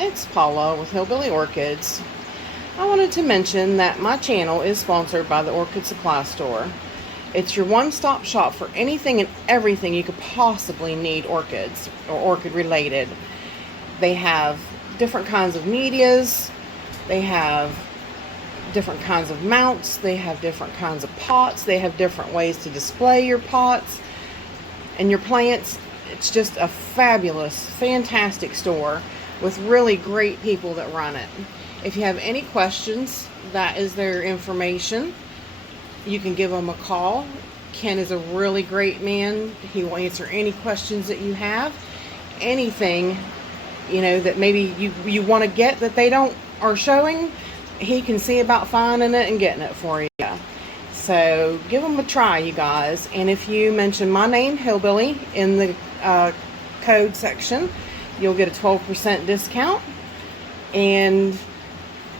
it's Paula with Hillbilly Orchids. I wanted to mention that my channel is sponsored by the Orchid Supply Store. It's your one-stop shop for anything and everything you could possibly need orchids or orchid related. They have different kinds of medias, they have different kinds of mounts, they have different kinds of pots, they have different ways to display your pots and your plants. It's just a fabulous, fantastic store with really great people that run it. If you have any questions, that is their information. You can give them a call. Ken is a really great man. He will answer any questions that you have. Anything, that maybe you want to get that they are showing, he can see about finding it and getting it for you. So give them a try, you guys. And if you mention my name, Hillbilly, in the code section, you'll get a 12% discount. And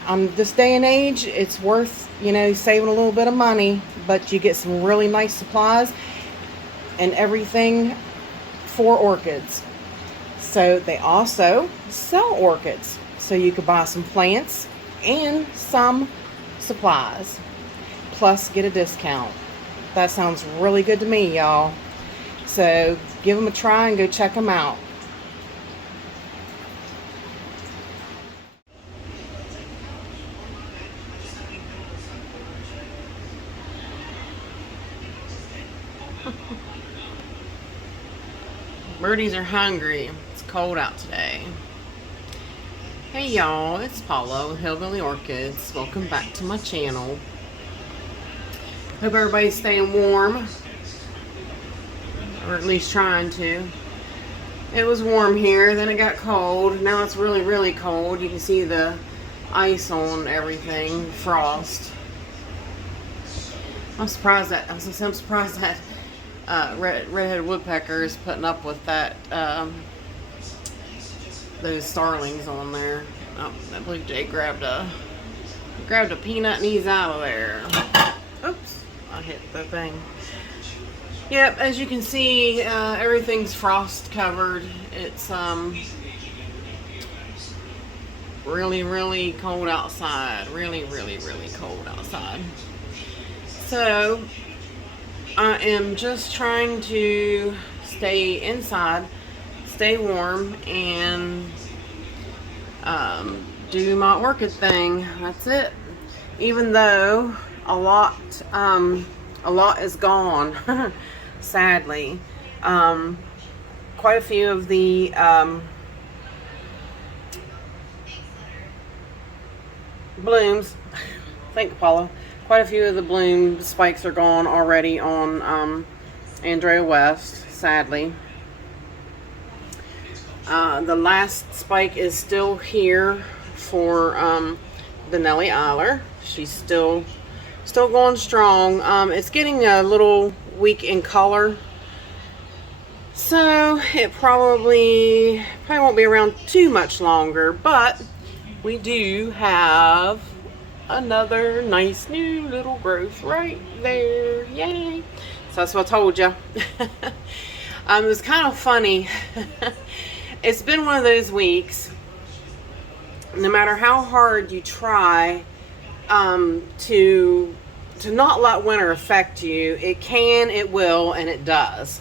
on this day and age, it's worth, saving a little bit of money, but you get some really nice supplies and everything for orchids. So they also sell orchids. So you could buy some plants and some supplies, plus get a discount. That sounds really good to me, y'all. So give them a try and go check them out. Birdies are hungry. It's cold out today. Hey y'all, it's Paula with Hillbilly Orchids. Welcome back to my channel. Hope everybody's staying warm, or at least trying to. It was warm here, then it got cold. Now it's really, really cold. You can see the ice on everything, frost. I'm surprised that red-headed woodpecker is putting up with that. Those starlings on there. Oh, that blue jay grabbed a peanut and he's out of there. Oops, I hit the thing. Yep, as you can see, everything's frost covered. It's really, really cold outside. Really, really, really cold outside. So I am just trying to stay inside, stay warm, and do my orchid thing. That's it. Even though a lot is gone, sadly. Quite a few of the blooms, thank you, Paula. Quite a few of the bloom spikes are gone already on Andrea West, sadly. The last spike is still here for the Nellie Eiler. She's still going strong. It's getting a little weak in color, so it probably won't be around too much longer, but we do have another nice new little growth right there. Yay. So that's what I told you. It was kind of funny. It's been one of those weeks, no matter how hard you try to not let winter affect you, it can, it will, and it does.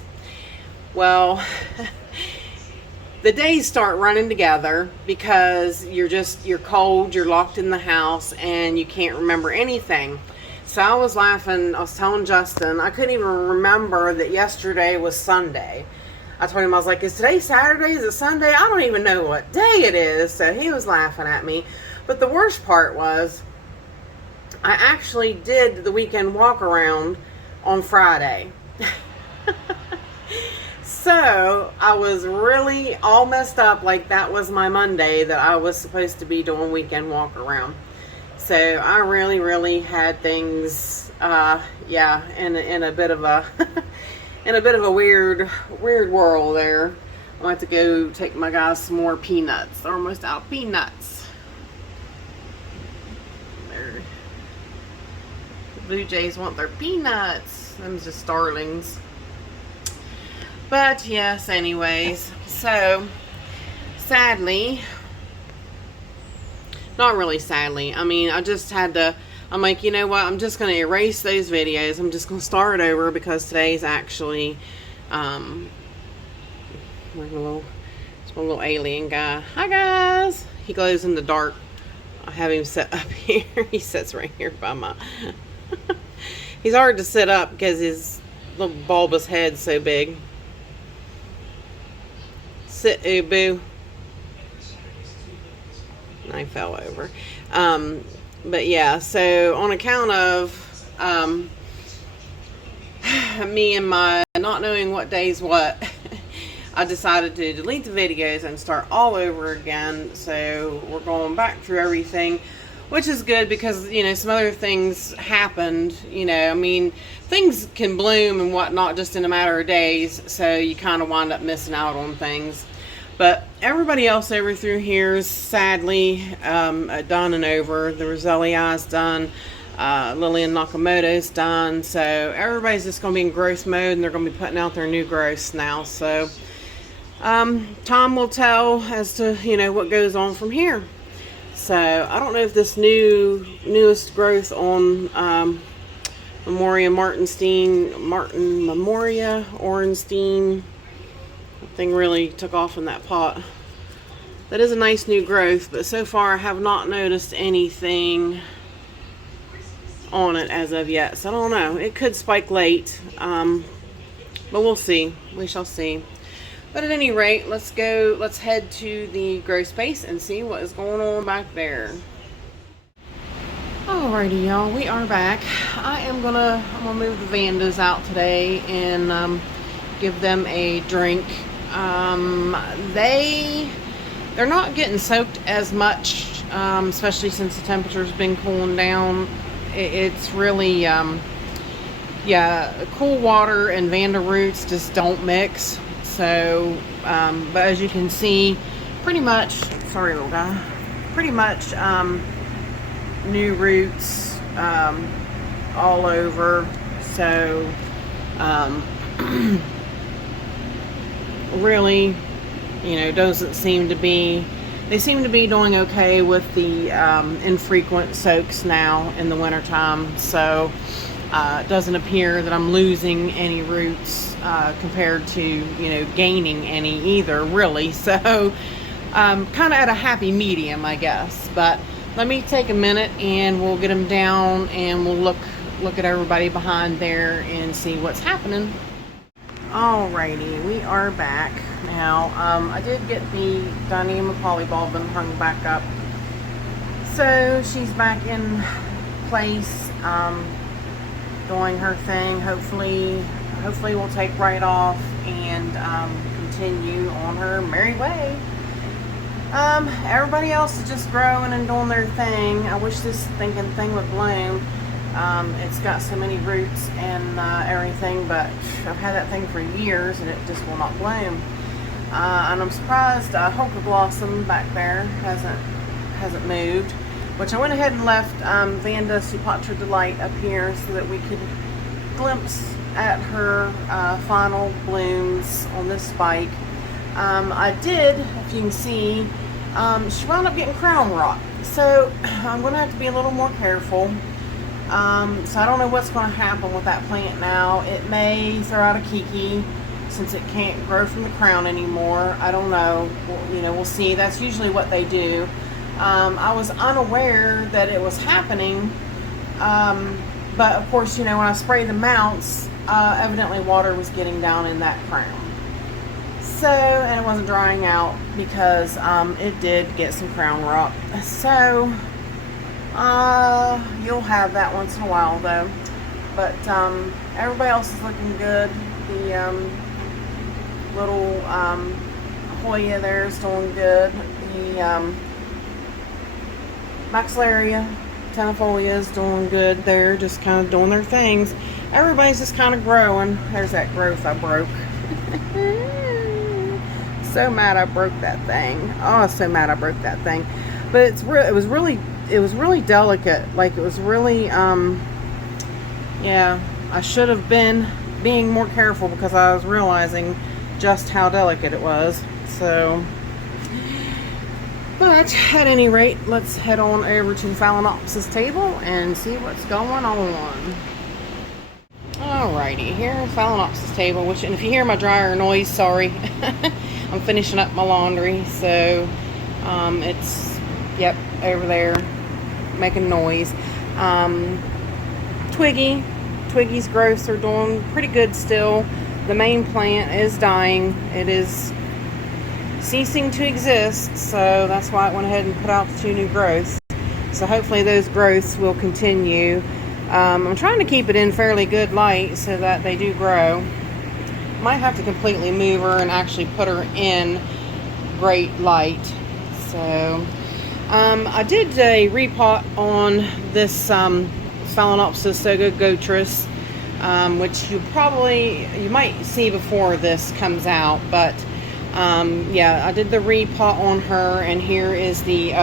Well, the days start running together because you're cold, you're locked in the house, and you can't remember anything. So I was laughing. I was telling Justin, I couldn't even remember that yesterday was Sunday. I told him, I was like, is today Saturday? Is it Sunday? I don't even know what day it is. So he was laughing at me. But the worst part was, I actually did the weekend walk around on Friday. So I was really all messed up, like that was my Monday that I was supposed to be doing weekend walk around. So I really, really had things, in a bit of a in a bit of a weird whirl there. I'm going to have to go take my guys some more peanuts. They're almost out of peanuts. The blue jays want their peanuts. Them's just starlings. But yes, anyways, so sadly Not really, sadly. I mean, I just had to, I'm like, you know what, I'm just going to erase those videos. I'm just going to start over because today's actually, we're it's one little alien guy. Hi, guys. He glows in the dark. I have him set up here. He sits right here by my, he's hard to sit up because his little bulbous head's so big. Sit, Ubu. I fell over. But yeah, so on account of me and my not knowing what day's what, I decided to delete the videos and start all over again. So we're going back through everything, which is good because, you know, some other things happened. You know, I mean, things can bloom and whatnot just in a matter of days, so you kind of wind up missing out on things. But everybody else over through here is sadly done and over. The Rosellii done. Lillian Nakamoto's done. So everybody's just going to be in growth mode, and they're going to be putting out their new growths now. So time will tell as to, you know, what goes on from here. So I don't know if this newest growth on Memoria Orenstein thing really took off in that pot. That is a nice new growth, but so far I have not noticed anything on it as of yet. So I don't know. It could spike late, but we'll see. We shall see. But at any rate, let's head to the grow space and see what is going on back there. Alrighty, y'all, we are back. I'm gonna move the Vandas out today and give them a drink. They're not getting soaked as much, especially since the temperature's been cooling down. It's really, yeah, cool water and Vanda roots just don't mix. So, but as you can see, pretty much, sorry little guy, pretty much new roots all over. So, really, you know, doesn't seem to be, they seem to be doing okay with the infrequent soaks now in the wintertime. So it doesn't appear that I'm losing any roots compared to, you know, gaining any either, really. So kind of at a happy medium, I guess. But let me take a minute and we'll get them down and we'll look at everybody behind there and see what's happening. Alrighty, we are back now. I did get the Dyneema polybulbin hung back up, so she's back in place, doing her thing. Hopefully will take right off and continue on her merry way. Everybody else is just growing and doing their thing. I wish this thinking thing would bloom. It's got so many roots and everything, but I've had that thing for years and it just will not bloom. And I'm surprised Hoka Blossom back there hasn't moved, which I went ahead and left Vanda Supatra Delight up here so that we could glimpse at her final blooms on this spike. I did, if you can see, she wound up getting crown rot, so I'm going to have to be a little more careful. So I don't know what's going to happen with that plant now. It may throw out a kiki since it can't grow from the crown anymore. I don't know. We'll see. That's usually what they do. I was unaware that it was happening, but of course, when I spray the mounts, evidently water was getting down in that crown. So, and it wasn't drying out because it did get some crown rot. So you'll have that once in a while though. But everybody else is looking good. The little Hoya there is doing good. The Maxillaria Tenifolia is doing good. They're just kind of doing their things. Everybody's just kind of growing. There's that growth I broke. So mad I broke that thing. Oh, so mad I broke that thing. But it was really delicate. Like, it was really yeah, I should have been being more careful because I was realizing just how delicate it was. So But at any rate, let's head on over to the Phalaenopsis table and see what's going on. Alrighty, here Phalaenopsis table, which, and if you hear my dryer noise, sorry. I'm finishing up my laundry, so it's, yep, over there making noise. Twiggy's growths are doing pretty good still. The main plant is dying. It is ceasing to exist, so that's why I went ahead and put out the 2 new growths. So hopefully those growths will continue. I'm trying to keep it in fairly good light so that they do grow. Might have to completely move her and actually put her in great light. So I did a repot on this Phalaenopsis Sogogotrus, which you might see before this comes out, but yeah, I did the repot on her, and here is the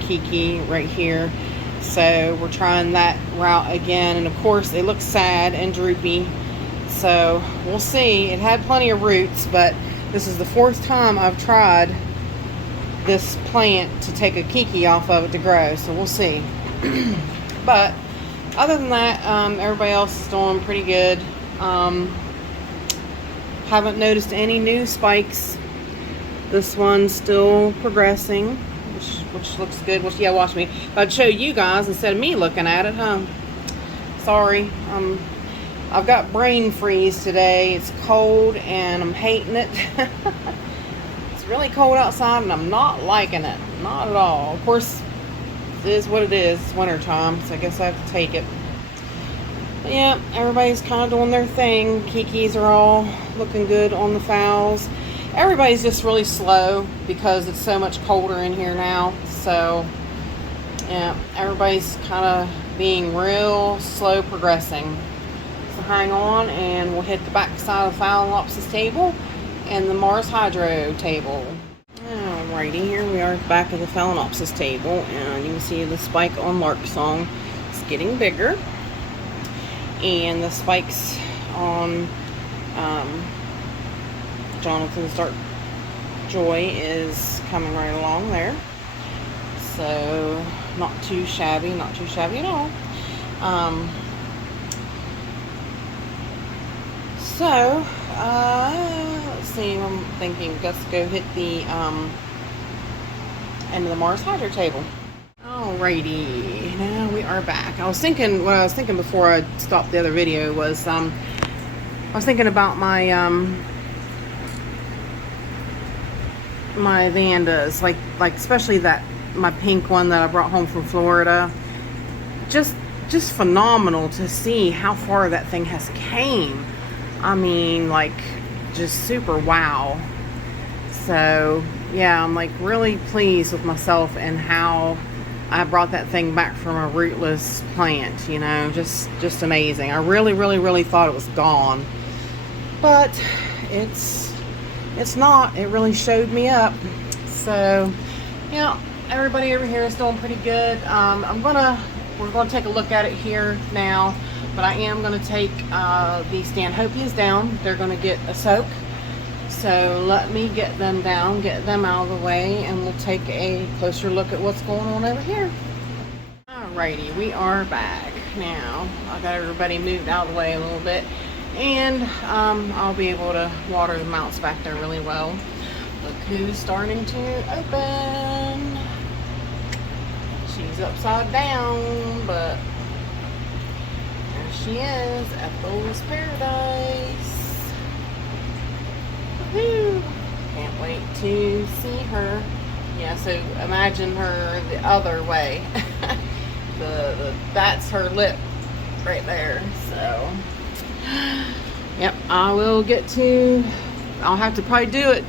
Kiki right here. So we're trying that route again, and of course it looks sad and droopy, so we'll see. It had plenty of roots, but this is the 4th time I've tried this plant to take a Kiki off of it to grow, so we'll see. But other than that, everybody else is doing pretty good. Haven't noticed any new spikes. This one's still progressing, which looks good. Well, yeah, watch me. I'd show you guys instead of me looking at it, huh? Sorry. I've got brain freeze today. It's cold and I'm hating it. It's really cold outside and I'm not liking it. Not at all. Of course, it is what it is. It's winter time, so I guess I have to take it. But yeah, everybody's kind of doing their thing. Kikis are all looking good on the phals. Everybody's just really slow because it's so much colder in here now. So yeah, everybody's kind of being real slow progressing. So hang on, and we'll hit the back side of the Phalaenopsis table and the Mars Hydro table. Alrighty, here we are at the back of the Phalaenopsis table, and you can see the spike on Lark Song is getting bigger, and the spikes on Jonathan's Dark Joy is coming right along there. So not too shabby at all. So let's see, I'm thinking let's go hit the end of the Mars Hydro table. Alrighty, now we are back. What I was thinking before I stopped the other video was I was thinking about my my Vandas, like especially my pink one that I brought home from Florida. Just phenomenal to see how far that thing has came. I mean, like, just super wow. So yeah, I'm like really pleased with myself and how I brought that thing back from a rootless plant, you know, just amazing. I really thought it was gone, but it's not. It really showed me up. So yeah, everybody over here is doing pretty good. We're gonna take a look at it here now, but I am gonna take these Stanhopias down. They're gonna get a soak. So let me get them down, get them out of the way, and we'll take a closer look at what's going on over here. Alrighty, we are back now. I got everybody moved out of the way a little bit, and I'll be able to water the mounts back there really well. Look who's starting to open. She's upside down, but there she is, Ethel's Paradise. Woohoo! Can't wait to see her. Yeah, so imagine her the other way. That's her lip right there. So yep, I'll have to probably do it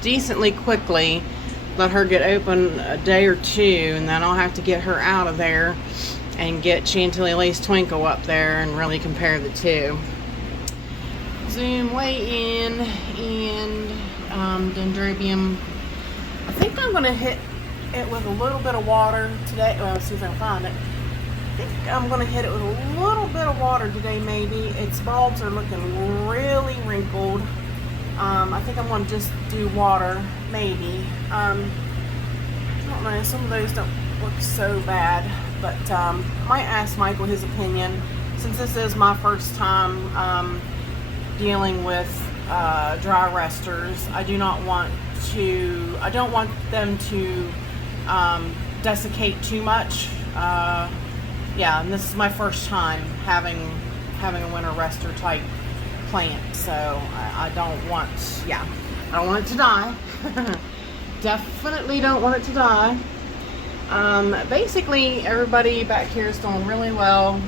decently quickly, let her get open a day or two, and then I'll have to get her out of there and get Chantilly Lace Twinkle up there and really compare the two. Zoom way in, and Dendrobium, I think I'm going to hit it with a little bit of water today. Well, as soon as I can find it, I think I'm going to hit it with a little bit of water today maybe. Its bulbs are looking really wrinkled. I think I'm going to just do water, maybe. I don't know, some of those don't look so bad, but I might ask Michael his opinion, since this is my first time dealing with dry resters. I don't want them to desiccate too much. Yeah, and this is my first time having a winter rester type plant, so I don't want it to die. Definitely don't want it to die. Basically everybody back here is doing really well.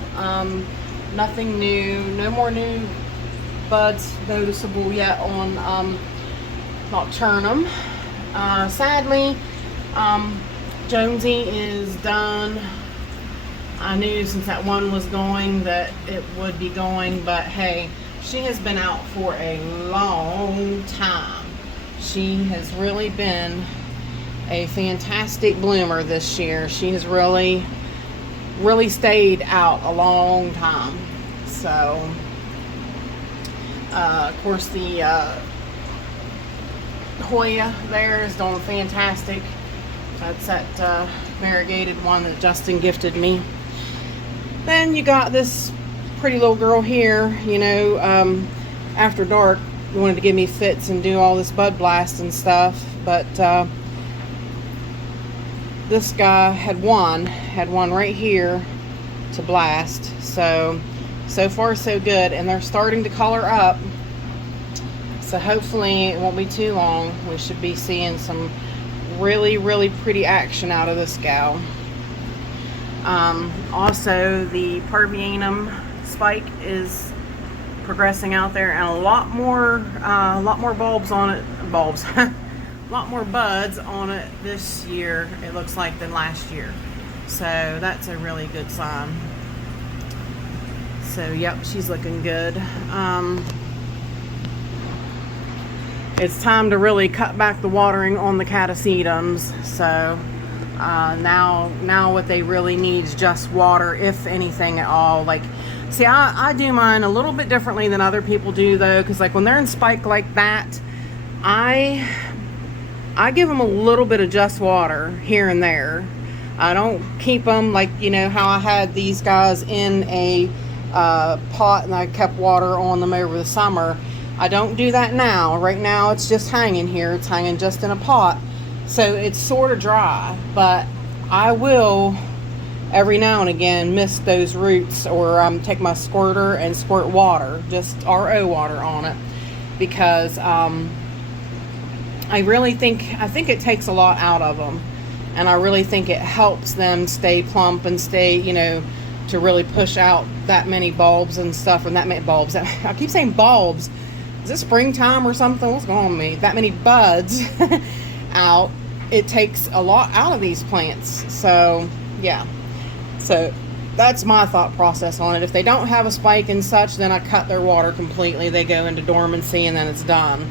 Nothing new, no more new buds noticeable yet on nocturnum. Sadly, Jonesy is done. I knew since that one was going that it would be going, but hey, she has been out for a long time. She has really been a fantastic bloomer this year. She has really stayed out a long time. So, of course, the Hoya there is doing fantastic. That's that variegated one that Justin gifted me. Then you got this pretty little girl here, you know, after dark wanted to give me fits and do all this bud blast and stuff, but this guy had one right here to blast. So far so good, and they're starting to color up, so hopefully it won't be too long. We should be seeing some really pretty action out of this gal. Also, the Parvianum spike is progressing out there, and a lot more bulbs on it, a lot more buds on it this year, it looks like, than last year. So that's a really good sign. So yep, she's looking good. It's time to really cut back the watering on the catasetums. So now what they really need is just water, if anything at all. Like, see, I do mine a little bit differently than other people do, though, because like when they're in spike like that, I give them a little bit of just water here and there. I don't keep them like, you know, how I had these guys in a pot and I kept water on them over the summer. I don't do that now. Right now it's just hanging here. It's hanging just in a pot. So it's sort of dry, but I will every now and again mist those roots, or take my squirter and squirt water, just RO water on it, because I think it takes a lot out of them, and I really think it helps them stay plump and stay, you know, to really push out that many bulbs and stuff, and that many bulbs. I keep saying bulbs. Is it springtime or something? What's going on with me? That many buds out. It takes a lot out of these plants. So yeah. So that's my thought process on it. If they don't have a spike and such, then I cut their water completely. They go into dormancy and then it's done.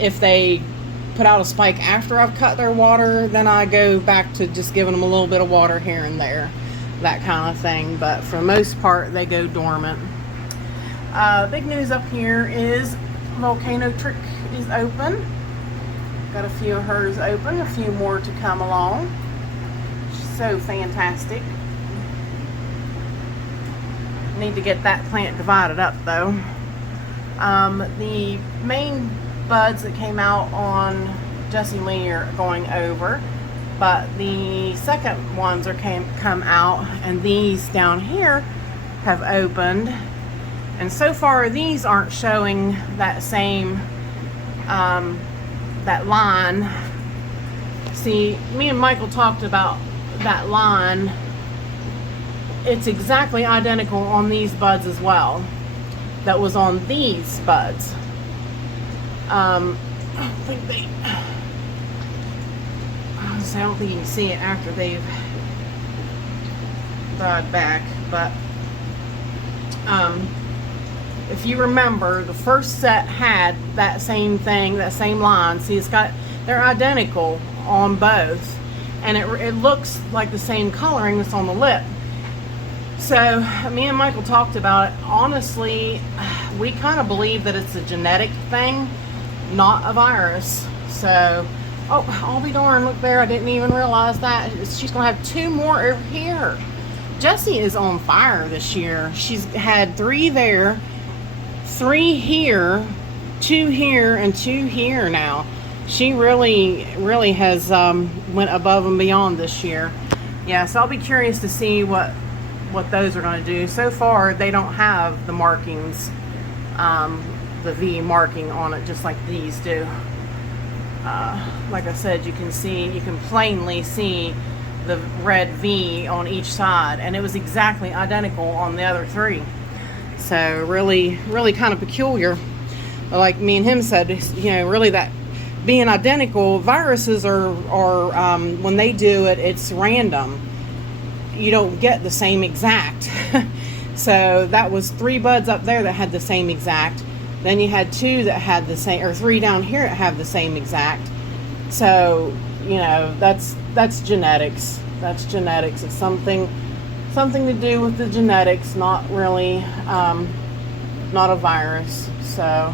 If they put out a spike after I've cut their water, then I go back to just giving them a little bit of water here and there, that kind of thing. But for the most part, they go dormant. Big news up here is Volcano Trick is open. Got a few of hers open, a few more to come along. So fantastic. Need to get that plant divided up though. The main buds that came out on Jessie Lee are going over, but the second ones are come out, and these down here have opened, and so far these aren't showing that same that line. See, me and Michael talked about that line. It's exactly identical on these buds as well that was on these buds. I don't think you can see it after they've bud back, but if you remember, the first set had that same thing, that same line. See, they're identical on both, and it looks like the same coloring that's on the lip. So me and Michael talked about it. Honestly, we kind of believe that it's a genetic thing, not a virus. So Oh, I'll be darned, look there, I didn't even realize that. She's gonna have 2 more over here. Jessie is on fire this year. She's had 3 there, 3 here, 2 here, and 2 here now. She really has went above and beyond this year. Yeah, so I'll be curious to see what those are going to do. So far, they don't have the markings, the V marking on it, just like these do. Like I said, you can plainly see the red V on each side, and it was exactly identical on the other 3. So really kind of peculiar. Like me and him said, you know, really that being identical, viruses are when they do it, it's random. You don't get the same exact. So that was 3 buds up there that had the same exact. Then you had 2 that had the same, or 3 down here that have the same exact. So, you know, that's genetics. That's genetics. It's something to do with the genetics, not really, not a virus. So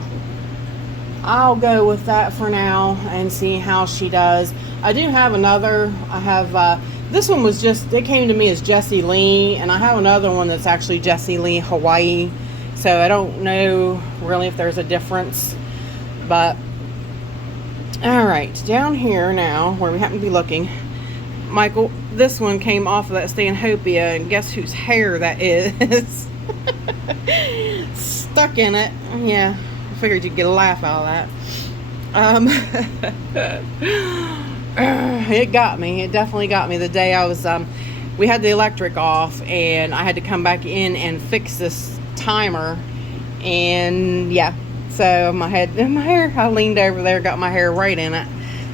I'll go with that for now and see how she does. I do have another. I have this one was just, it came to me as Jessie Lee, and I have another one that's actually Jessie Lee Hawaii. So I don't know really if there's a difference, but all right, down here now where we happen to be looking, Michael, this one came off of that Stanhopea, and guess whose hair that is? Stuck in it. Yeah, I figured you'd get a laugh out of that. It got me. It definitely got me the day I was, we had the electric off, and I had to come back in and fix this timer, and yeah, so my hair, I leaned over there, got my hair right in it.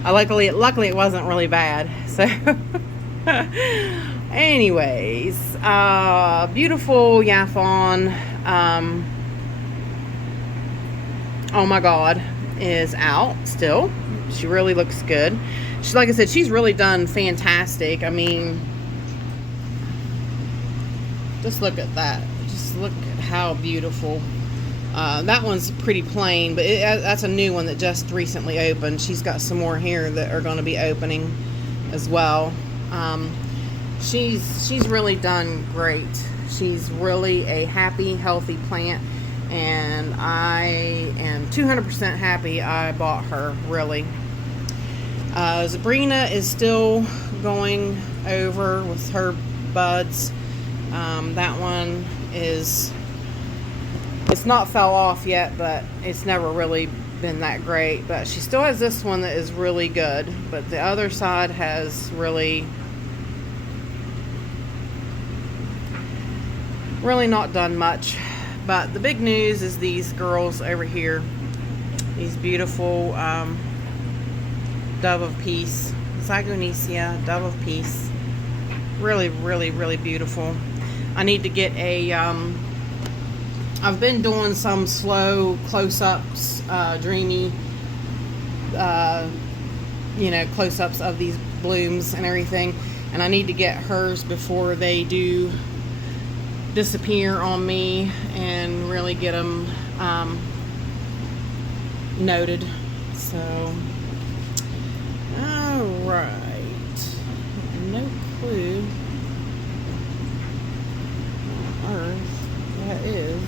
Luckily it wasn't really bad. So anyways, beautiful Yaphon, oh my god, is out still. She really looks good. She, like I said, she's really done fantastic. I mean, just look at that. Just look at how beautiful. That one's pretty plain, but that's a new one that just recently opened. She's got some more here that are going to be opening as well. She's really done great. She's really a happy, healthy plant, and I am 200% happy I bought her, really. Sabrina is still going over with her buds. That one is, it's not fell off yet, but it's never really been that great. But she still has this one that is really good, but the other side has really not done much. But the big news is these girls over here, these beautiful Dove of Peace, Zygonesia, Dove of Peace. Really, really, really beautiful. I need to get a, I've been doing some slow close-ups, dreamy, you know, close-ups of these blooms and everything. And I need to get hers before they do disappear on me and really get them noted. So, alright. No clue on earth that is.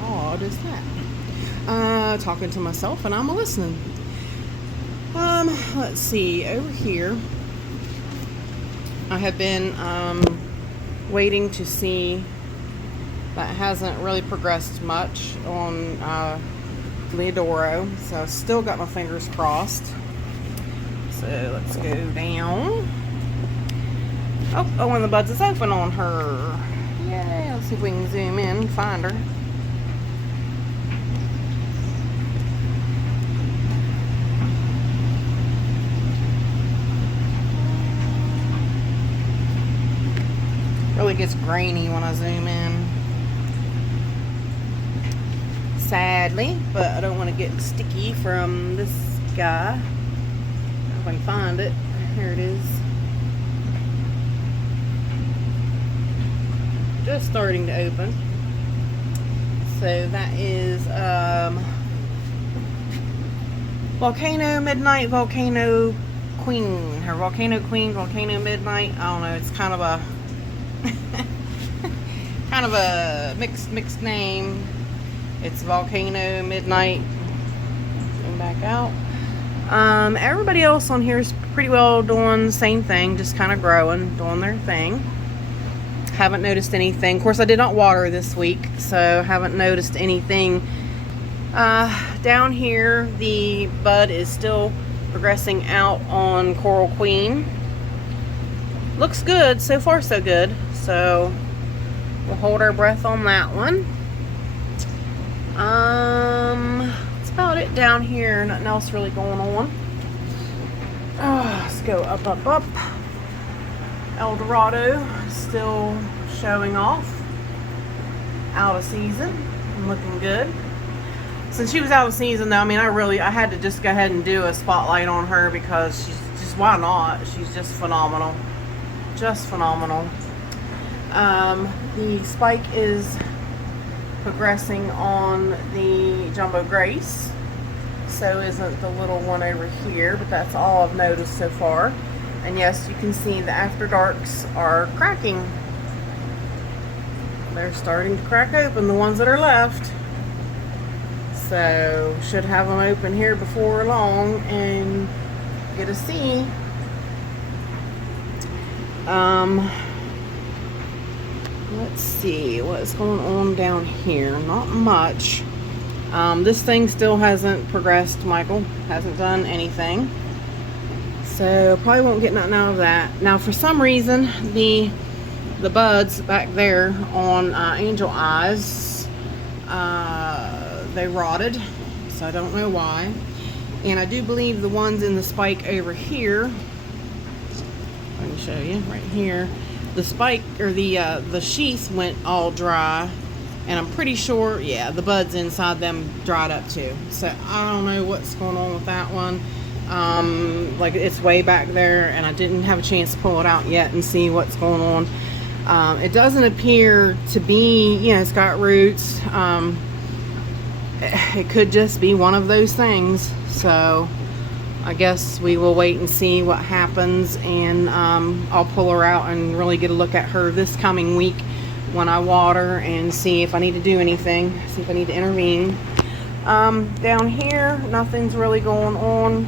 How odd is that? Talking to myself and I'm listening. Let's see, over here I have been waiting to see. That hasn't really progressed much on Leodoro, so I've still got my fingers crossed. So let's go down. Oh, one of the buds is open on her. Yay, let's see if we can zoom in and find her. Really gets grainy when I zoom in. Sadly, but I don't want to get sticky from this guy. If I can find it. Here it is. Just starting to open. So that is Volcano Midnight, Volcano Queen, or Volcano Queen, Volcano Midnight. I don't know. It's kind of a kind of a mixed name. It's Volcano Midnight. Zoom back out. Everybody else on here is pretty well doing the same thing, just kind of growing, doing their thing. Haven't noticed anything. Of course, I did not water this week, so haven't noticed anything. Down here, the bud is still progressing out on Coral Queen. Looks good. So far, so good. So, we'll hold our breath on that one. That's about it down here. Nothing else really going on. Let's go up, up, up. El Dorado still showing off. Out of season. Looking good. Since she was out of season, though, I mean, I had to just go ahead and do a spotlight on her because she's just, why not? She's just phenomenal. Just phenomenal. The spike is progressing on the Jumbo Grace. So isn't the little one over here, but that's all I've noticed so far. And yes, you can see the after darks are cracking. They're starting to crack open, the ones that are left. So, should have them open here before long and get a see. Let's see what's going on down here. Not much. This thing still hasn't progressed, Michael. Hasn't done anything. So, probably won't get nothing out of that. Now, for some reason, the buds back there on Angel Eyes, they rotted, so I don't know why. And I do believe the ones in the spike over here, let me show you right here, the spike or the sheath went all dry, and I'm pretty sure, yeah, the buds inside them dried up too. So I don't know what's going on with that one. Like, it's way back there, and I didn't have a chance to pull it out yet and see what's going on. It doesn't appear to be, you know, it's got roots. It could just be one of those things. So I guess we will wait and see what happens, and I'll pull her out and really get a look at her this coming week when I water and see if I need to do anything, see if I need to intervene. Down here, nothing's really going on.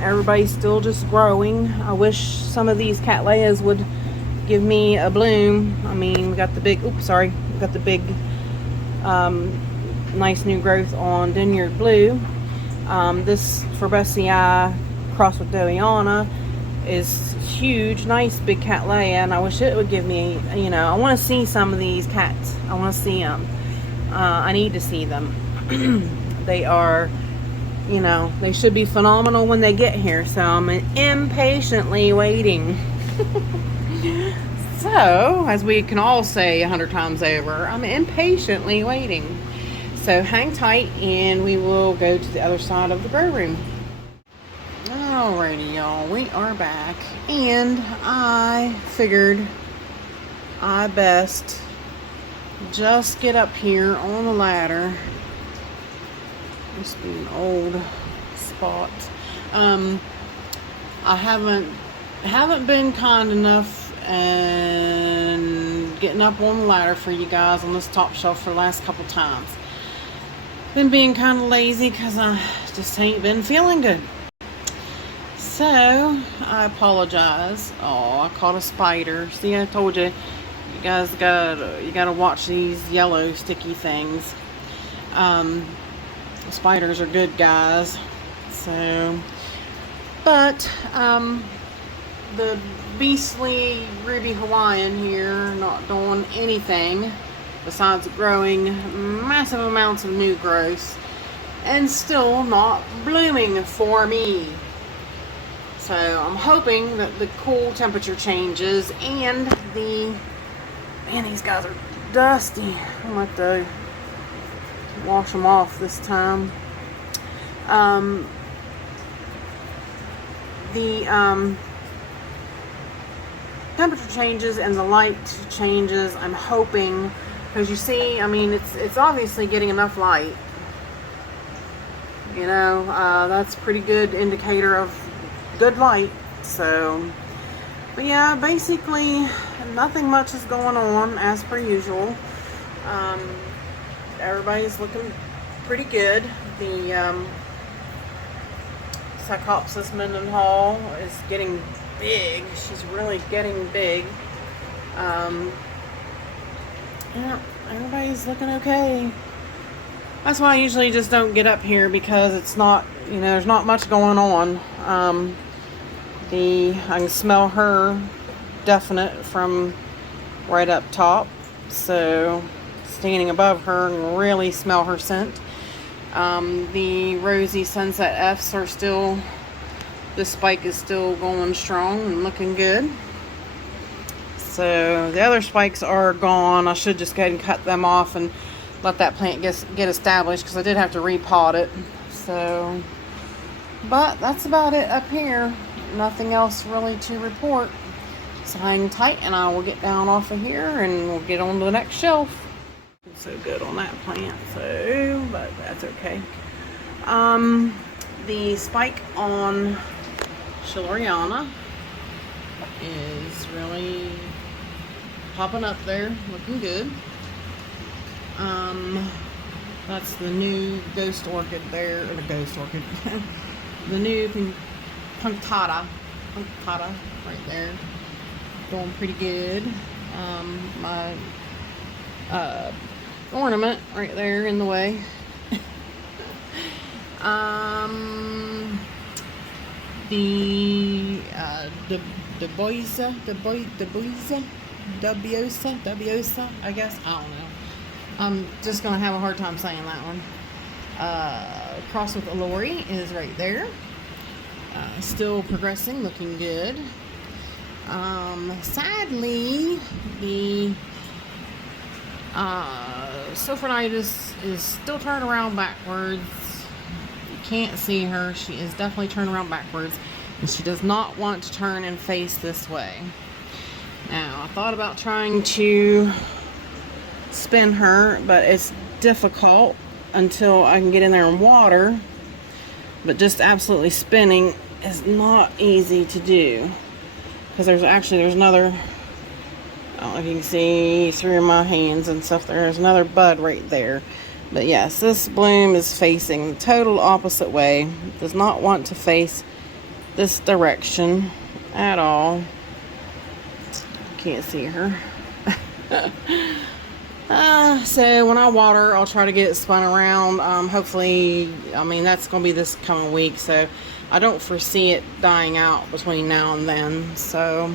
Everybody's still just growing. I wish some of these Cattleyas would give me a bloom. I mean, we got the big, oops, sorry, we got the big nice new growth on Vineyard Blue. This Fabricii crossed with Dowiana is huge, nice big Cattleya, and I wish it would give me, you know, I want to see some of these cats. I want to see them. I need to see them. They are, you know, they should be phenomenal when they get here, so I'm impatiently waiting. So, as we can all say 100 times over, I'm impatiently waiting. So hang tight, and we will go to the other side of the grow room. Alrighty, y'all, we are back, and I figured I best just get up here on the ladder. This be an old spot. I haven't been kind enough and getting up on the ladder for you guys on this top shelf for the last couple times. Been being kind of lazy because I just ain't been feeling good. So I apologize. Oh, I caught a spider. See, I told you, you guys gotta watch these yellow sticky things. Spiders are good guys. So, but the beastly Ruby Hawaiian here not doing anything besides growing massive amounts of new growth and still not blooming for me. So I'm hoping that the cool temperature changes and man, these guys are dusty. I'm gonna have to wash them off this time. The temperature changes and the light changes, I'm hoping, because you see, I mean, it's obviously getting enough light. You know, that's a pretty good indicator of good light. So, but yeah, basically nothing much is going on as per usual. Everybody's looking pretty good. The Phalaenopsis Mendenhall is getting big. She's really getting big. Yeah, everybody's looking okay. That's why I usually just don't get up here, because it's not, you know, there's not much going on. I can smell her definite from right up top. So standing above her and really smell her scent. The rosy sunset F's are still, the spike is still going strong and looking good. So the other spikes are gone. I should just go ahead and cut them off and let that plant get established, because I did have to repot it. So, but that's about it up here. Nothing else really to report. So hang tight and I will get down off of here and we'll get on to the next shelf. So good on that plant, so, but that's okay. The spike on Schilleriana is really popping up there, looking good. That's the new ghost orchid there, or the ghost orchid, the new punctata right there, going pretty good. My ornament right there in the way. Dubiosa, I guess. I don't know. I'm just gonna have a hard time saying that one. Cross with Allori is right there. Still progressing, looking good. Sadly, the Sophronistus is still turned around backwards. You can't see her. She is definitely turned around backwards, and she does not want to turn and face this way. Now, I thought about trying to spin her, but it's difficult until I can get in there and water. But just absolutely spinning is not easy to do, because there's another, I don't know if you can see through my hands and stuff, there's another bud right there. But yes, this bloom is facing the total opposite way. It does not want to face this direction at all. Can't see her. So when I water, I'll try to get it spun around. Hopefully, I mean, that's going to be this coming week, so I don't foresee it dying out between now and then. So,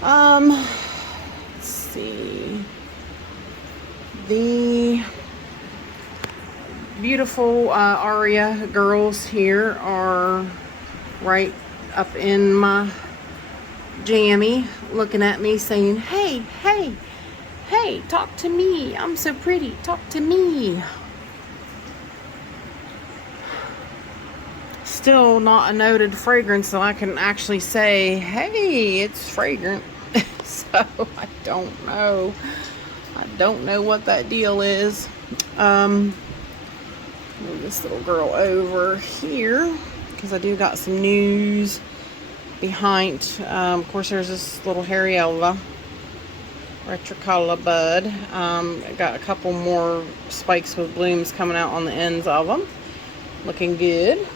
let's see. The beautiful Aria girls here are right up in my jammy, looking at me saying, hey, hey, hey, talk to me. I'm so pretty. Talk to me. Still not a noted fragrance, so I can actually say, hey, it's fragrant. So I don't know. I don't know what that deal is. Move this little girl over here, because I do got some news behind. Of course, there's this little Harryella retricola bud. I got a couple more spikes with blooms coming out on the ends of them, looking good.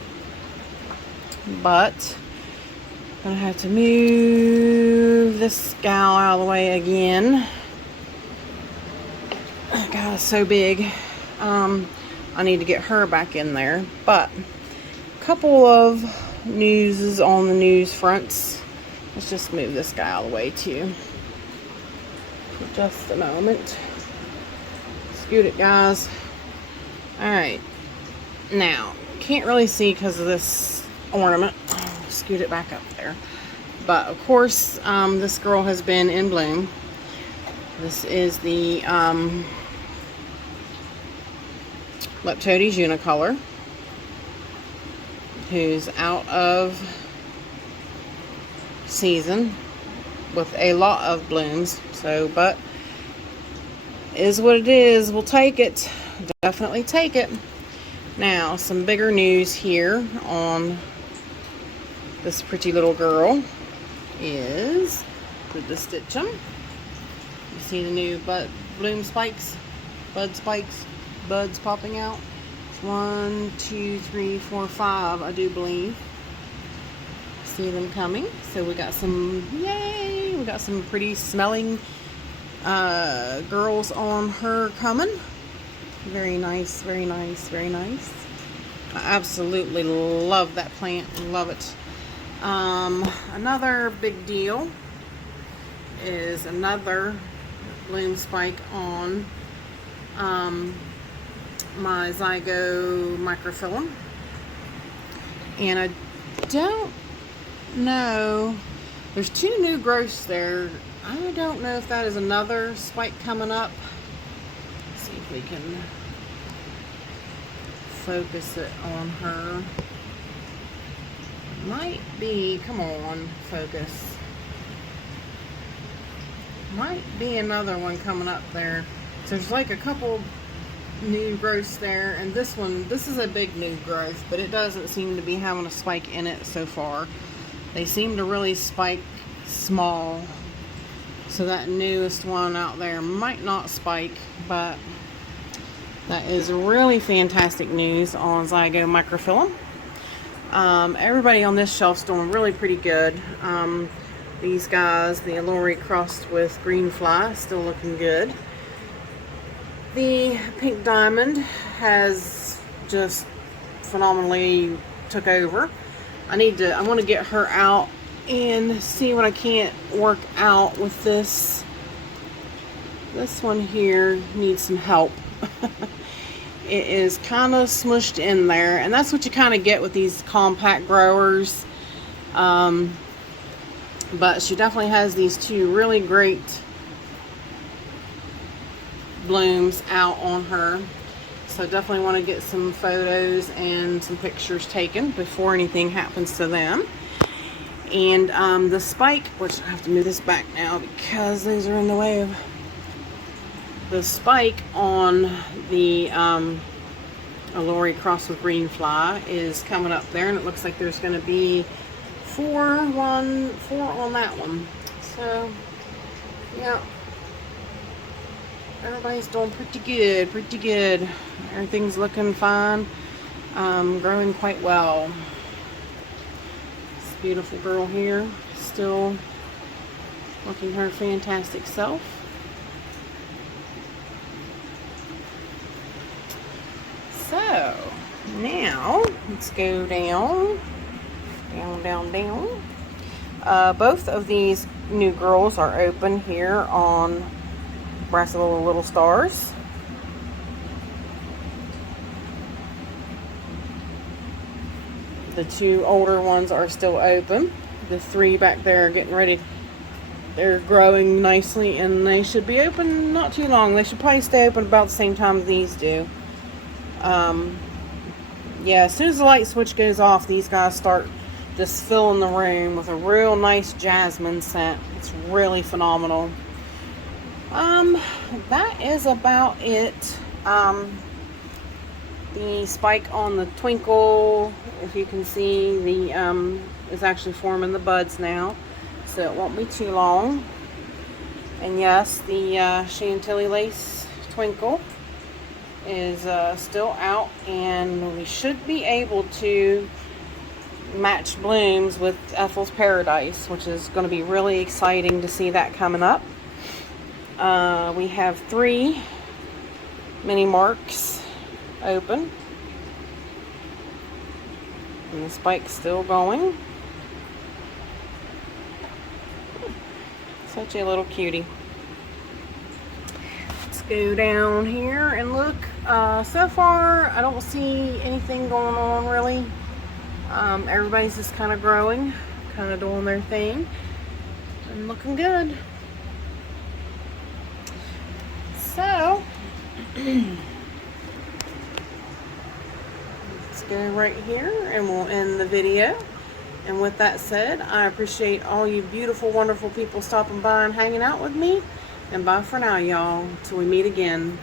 But I'm gonna have to move this gal out of the way again. God, it's so big. I need to get her back in there. But a couple of newses on the news fronts. Let's just move this guy out of the way too for just a moment. Scoot it, guys. Alright, now can't really see because of this ornament. Oh, scoot it back up there. But of course, this girl has been in bloom. This is the Leptodes unicolor, who's out of season with a lot of blooms. So, but is what it is. We'll take it. Definitely take it. Now, some bigger news here on this pretty little girl is with the stitch 'em. You see the new bloom spikes, buds popping out. It's 1, 2, 3, 4, 5, I do believe. See them coming. So we got some, yay! We got some pretty smelling girls on her coming. Very nice, very nice, very nice. I absolutely love that plant. Love it. Another big deal is another bloom spike on my Zygo microphyllum. And I don't know, there's 2 new growths there. I don't know if that is another spike coming up. Let's see if we can focus it on her. Might be, come on, focus. Might be another one coming up there. So there's like a couple new growths there, and this is a big new growth, but it doesn't seem to be having a spike in it so far. They seem to really spike small. So that newest one out there might not spike, but that is really fantastic news on Zygo microphyllum. Everybody on this shelf's doing really pretty good. These guys, the Alluri crossed with green fly, still looking good. The pink diamond has just phenomenally took over. I want to get her out and see what I can't work out with this. This one here needs some help. It is kind of smushed in there, and that's what you kind of get with these compact growers. But she definitely has these 2 really great blooms out on her. So definitely want to get some photos and some pictures taken before anything happens to them. And the spike, which I have to move this back now because these are in the way of the spike on the Alluri cross with green fly is coming up there, and it looks like there's going to be 4 on that one. So yeah, everybody's doing pretty good. Everything's looking fine. Growing quite well. This beautiful girl here still looking her fantastic self. So now let's go down. Both of these new girls are open here on Brassavola Little Stars. The 2 older ones are still open. The 3 back there are getting ready. They're growing nicely, and they should be open not too long. They should probably stay open about the same time these do. Yeah, as soon as the light switch goes off, these guys start just filling the room with a real nice jasmine scent. It's really phenomenal. That is about it. The spike on the Twinkle, if you can see, is actually forming the buds now, so it won't be too long. And yes, the Chantilly Lace Twinkle is still out, and we should be able to match blooms with Ethel's Paradise, which is going to be really exciting to see that coming up. We have 3 mini marks open, and the spike's still going. Such a little cutie. Let's go down here and look. So far I don't see anything going on really. Everybody's just kind of growing, kind of doing their thing, and looking good. So let's go right here and we'll end the video. And with that said, I appreciate all you beautiful, wonderful people stopping by and hanging out with me. And bye for now, y'all, till we meet again.